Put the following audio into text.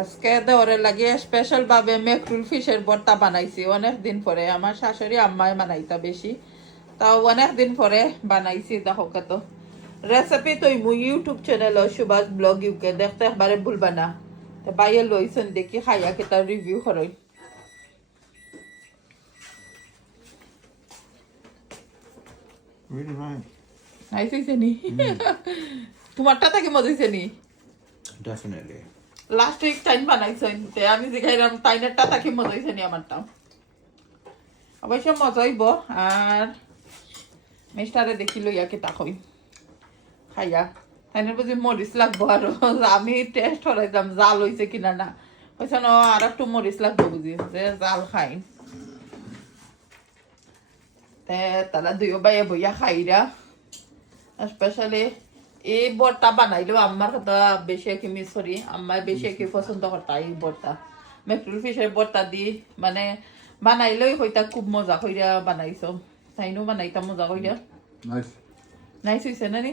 আজকে দেওয়ারে লাগে স্পেশাল ভাবে মেকরুল ফিশের ভর্তা বানাইছি অনেক দিন পরে। আমার শাশুড়ি আম্মাই বানাইতা বেশি, তাও অনেক দিন পরে বানাইছি। দেখো কত রেসিপি তো YouTube channel Subhash blog UK দেখতে একবারে ভুলবা না। বাইরে লইছেন দেখি খাইয়া কেতা রিভিউ করই। Really nice. নাইস হইছে নি? তোমারটা থেকে মজা হইছে নি? Definitely. লাস্ট উইক টাইম বানাইছেন, আমি দেখাইলাম টাইনেরটা তাকে মজা হইছে নি আমারটা। অবশ্য মজা হইব। আর মিস্টারে দেখি লইয়া কেতা কই খাইয়া তাইনের বুঝি মরিচ লাগবো আরো। আমি টেস্ট হরাইতাম জাল হইছে কিনা না। হইছে না আর একটু মরিচ লাগবো বুঝি, যে জাল খাই। তারা দুইও বাইয়ে বইয়া খাইরা স্পেশালি এই বড়টা বানাইলেও আমার কথা বেশি কি মিস করি। আমার বেশি কি পছন্দ করতা এই বড়টা, মেকরুল ফিশের বড়টা দি মানে বানাইলেই হইতা খুব মজা কইরা বানাইছো। তাইনো বানাইতা মজা কইরা। Nice. নাইস হইছে না নি?